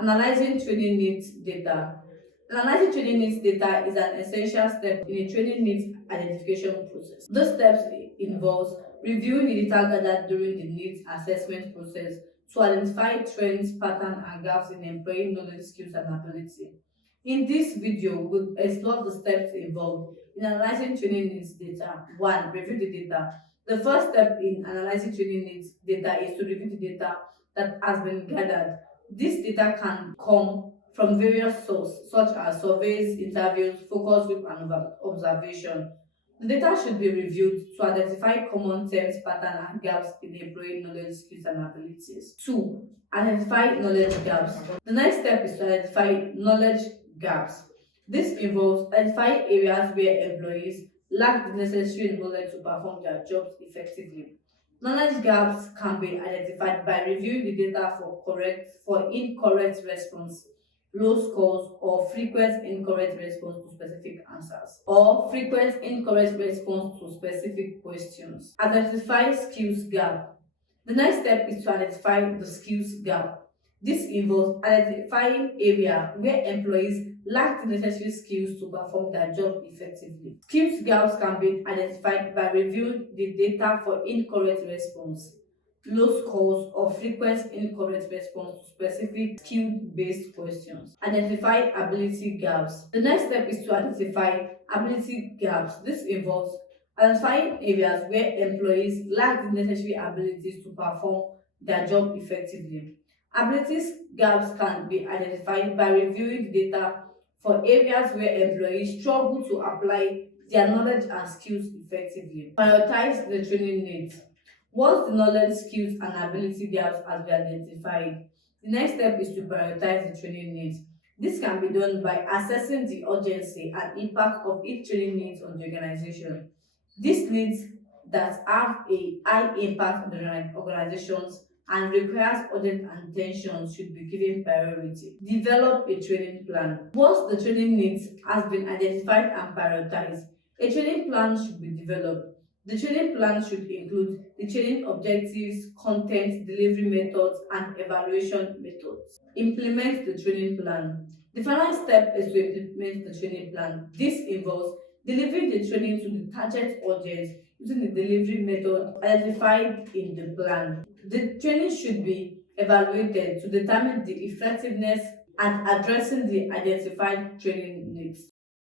Analyzing training needs data. Analyzing training needs data is an essential step in a training needs identification process. Those steps involves reviewing the data gathered during the needs assessment process to identify trends, patterns, and gaps in employee knowledge, skills, and ability. In this video, we'll explore the steps involved in analyzing training needs data. 1. Review the data. The first step in analyzing training needs data is to review the data that has been gathered. This data can come from various sources such as surveys, interviews, focus group, and observation. The data should be reviewed to identify common terms, patterns, and gaps in employee knowledge, skills, and abilities. 2. Identify knowledge gaps. The next step is to identify knowledge gaps. This involves identifying areas where employees lack the necessary knowledge to perform their jobs effectively. Knowledge gaps can be identified by reviewing the data for incorrect response, low scores, or frequent incorrect response to specific answers, or frequent incorrect response to specific questions. Identify skills gap. The next step is to identify the skills gap. This involves identifying area where employees lack the necessary skills to perform their job effectively. Skills gaps can be identified by reviewing the data for incorrect response, low scores, or frequent incorrect response to specific skill-based questions. Identify ability gaps. The next step is to identify ability gaps. This involves identifying areas where employees lack the necessary abilities to perform their job effectively. Abilities gaps can be identified by reviewing the data for areas where employees struggle to apply their knowledge and skills effectively. Prioritize the training needs. Once the knowledge, skills, and ability gaps has been identified, the next step is to prioritize the training needs. This can be done by assessing the urgency and impact of each training needs on the organization. These needs that have a high impact on the organizations and requires urgent attention should be given priority. Develop a training plan. Once the training needs has been identified and prioritized, a training plan should be developed. The training plan should include the training objectives, content, delivery methods, and evaluation methods. Implement the training plan. The final step is to implement the training plan. This involves delivering the training to the target audience using the delivery method identified in the plan. The training should be evaluated to determine the effectiveness and addressing the identified training